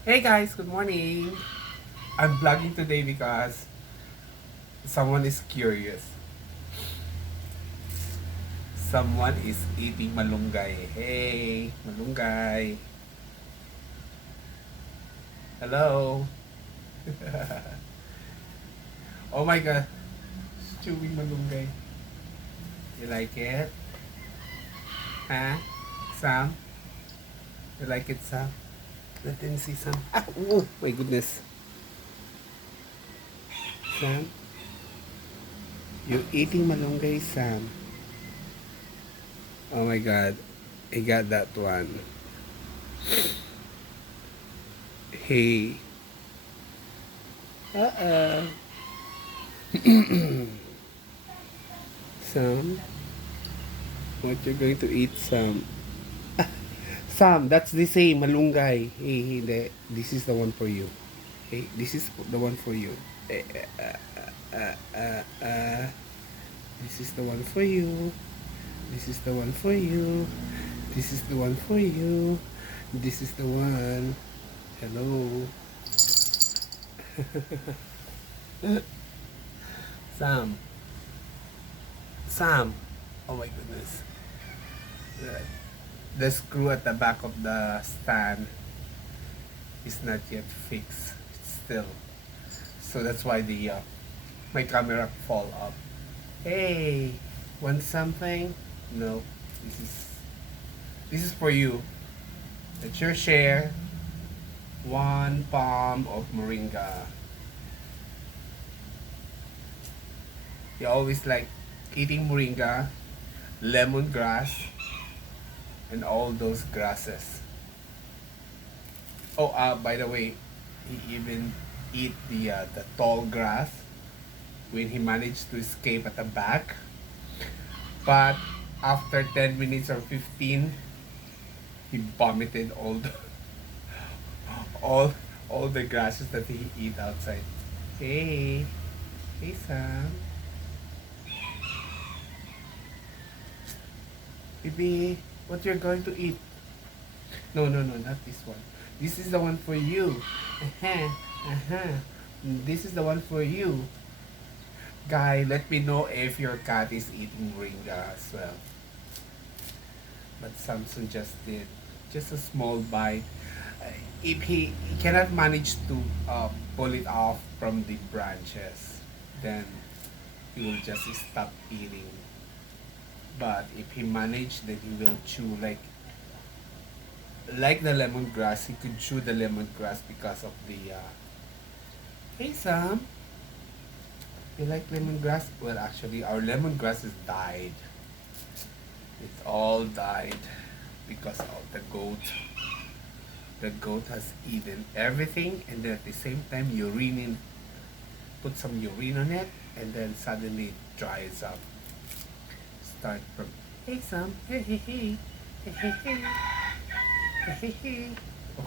Hey guys, good morning. I'm vlogging today because someone is curious. Someone is eating malunggay. Hey, malunggay. Hello. Oh my god, chewing malunggay. You like it? Huh? Sam? You like it, Sam? Let them see Sam. Ah, oh my goodness. Sam? You eating malunggay, Sam? Oh my god. I got that one. Hey. Uh-oh. Sam? What you're going to eat, Sam? Sam, that's the same, malunggay. Hey, hey, this is the one for you. Hey, this is the one for you. Eh, this is the one for you. This is the one for you. This is the one for you. This is the one. Hello. Sam. Sam. Oh my goodness. The screw at the back of the stand is not yet fixed. It's still. So that's why the my camera fall up. Hey, want something? No. This is this is for you. It's your share. One palm of moringa. You always like eating moringa, lemongrass, and all those grasses. Oh, by the way, he even eat the tall grass when he managed to escape at the back. But after 10 minutes or 15, he vomited all all the grasses that he eat outside. Hey, hey Sam, baby, what you're going to eat? No, no, no, not this one. This is the one for you. Uh-huh, uh-huh. This is the one for you. Guy, let me know if your cat is eating moringa as well. But Samson just did just a small bite. If he cannot manage to pull it off from the branches, then he will just stop eating. But if he manage, then he will chew like the lemongrass. He could chew the lemongrass because of the. Hey Sam, you like lemongrass? Well, actually, our lemongrass is died. It all died because of the goat. The goat has eaten everything, and then at the same time, put some urine on it, and then suddenly it dries up. Start from hey Sam, hey hey hey, hey hey hey, hey hey hey. Oh,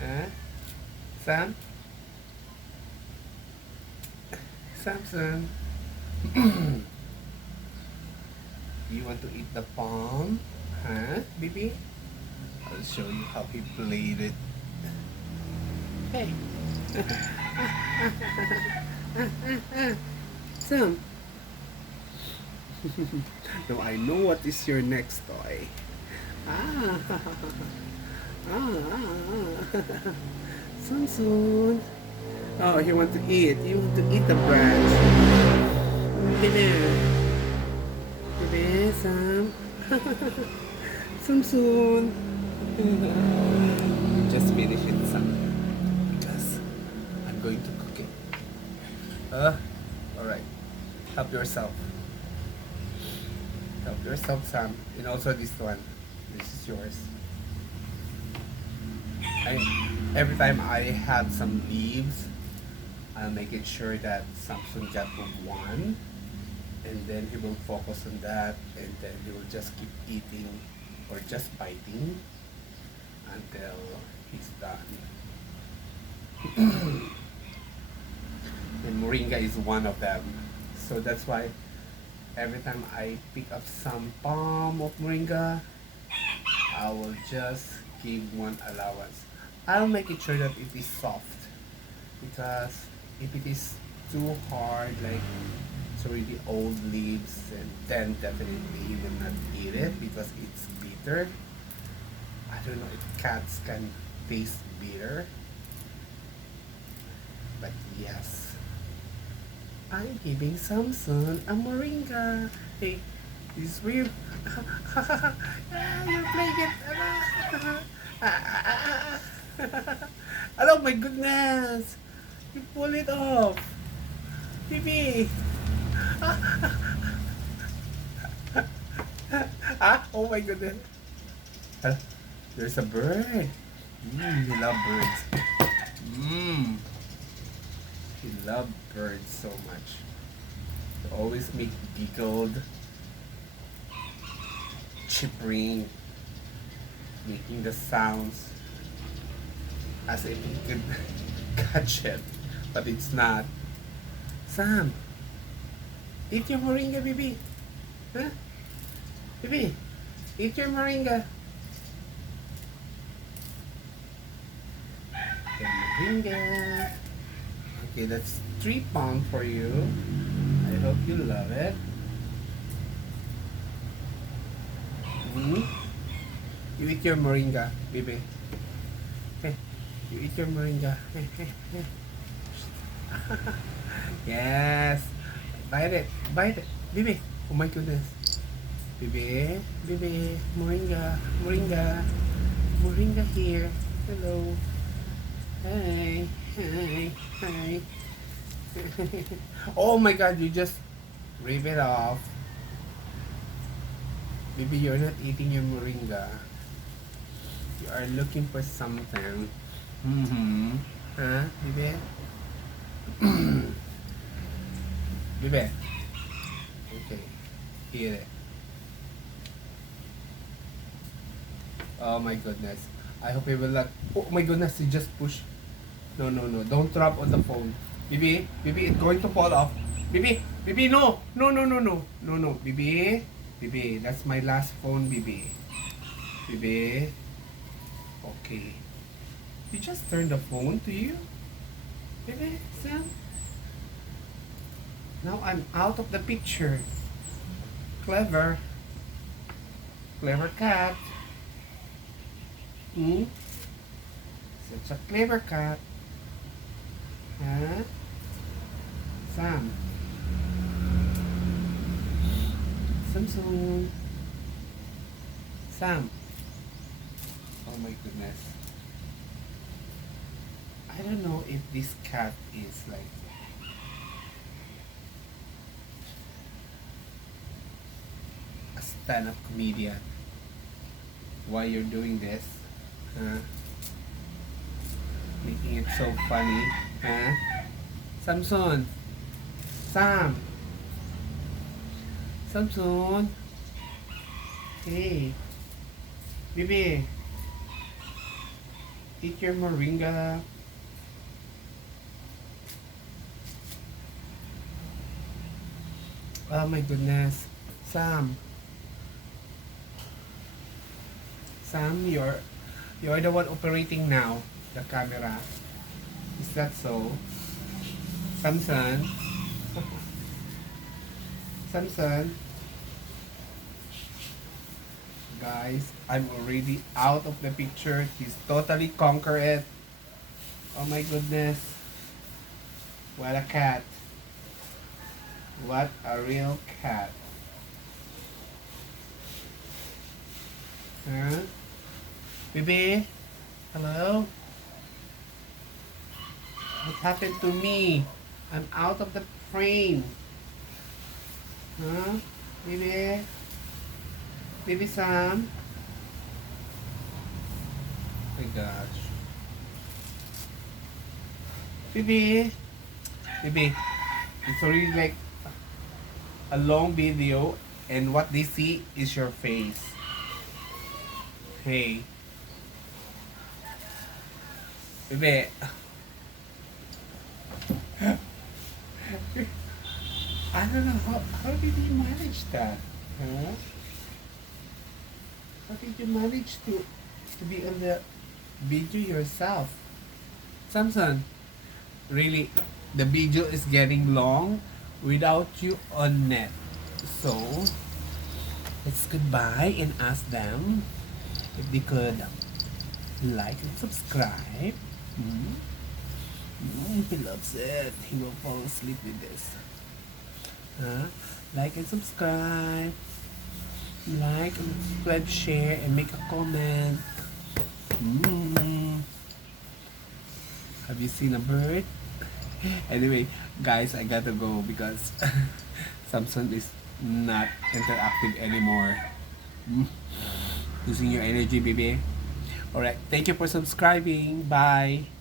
huh? Sam, Samson, you want to eat the palm? Huh, baby? I'll show you how he played it. Hey, Sam. Now I know what is your next toy. Ah, soon soon. Oh, you want to eat. You want to eat the branch. Baby, baby, Sam. Soon soon. Just finish it, Sam, because I'm going to cook it. All right. Help yourself. Help yourself, Sam. And also this one. This is yours. Every time I have some leaves, I'll make it sure that Samson got one, and then he will focus on that, and then he will just keep eating or just biting until he's done. And moringa is one of them. So that's why every time I pick up some palm of moringa, I will just give one allowance. I'll make it sure that it is soft, because if it is too hard, like it's already old leaves, and then definitely he will not eat it because it's bitter. I don't know if cats can taste bitter, but yes. I'm giving Samson a moringa. Hey, this is weird. You're playing it. Oh my goodness! You pull it off, baby. Oh my goodness. Ah, there's a bird. You love birds. Mmm. You love birds so much. They always make giggled, chippering, making the sounds as if you could catch it, but it's not. Sam, eat your moringa, baby. Huh? Baby, eat your moringa. The moringa. Okay, that's 3 pounds for you. I hope you love it. Hmm? You eat your moringa, baby. Hey, you eat your moringa. Yes. Bite it. Bite it. Baby. Oh my goodness. Baby. Baby. Moringa. Moringa. Moringa here. Hello. Hi. Hi. Hi. Oh my god, you just rip it off. Baby, you're not eating your moringa. You are looking for something. Mm-hmm. Huh, baby? Baby. Okay. Eat it. Oh my goodness. I hope you will not. Oh my goodness, you just push. No, no, no. Don't drop on the phone. Baby, baby, it's going to fall off. Baby, baby, no. No, no, no, no. No, no. Baby, baby, that's my last phone, baby. Baby. Okay. You just turned the phone to you? Baby, Sam? Now I'm out of the picture. Clever. Clever cat. Hmm? Such a clever cat. Huh? Sam. Samsung. Sam. Oh my goodness. I don't know if this cat is like a stand-up comedian. Why you're doing this? Huh? Making it so funny. Huh? Samson. Sam. Samson. Hey. Baby. Eat your moringa. Oh my goodness. Sam. Sam, you're the one operating now the camera. Is that so? Samson. Samson. Guys, I'm already out of the picture. He's totally conquered it. Oh my goodness. What a cat. What a real cat. Huh? Baby? Hello? What happened to me? I'm out of the frame. Huh? Baby? Baby Sam? Oh my gosh. Baby? Baby, it's already like a long video and what they see is your face. Hey. Baby. I don't know how did you manage that? Huh? How did you manage to be on the Video yourself. Samson, really, the video is getting long without you on net. So, let's goodbye and ask them if they could like and subscribe. Mm. He loves it. He will fall asleep with this. Like and subscribe. Like and subscribe, share, and make a comment. Mm. Have you seen a bird? Anyway, guys, I gotta go because Samson is not interactive anymore. Mm. Using your energy, baby. Alright, thank you for subscribing. Bye.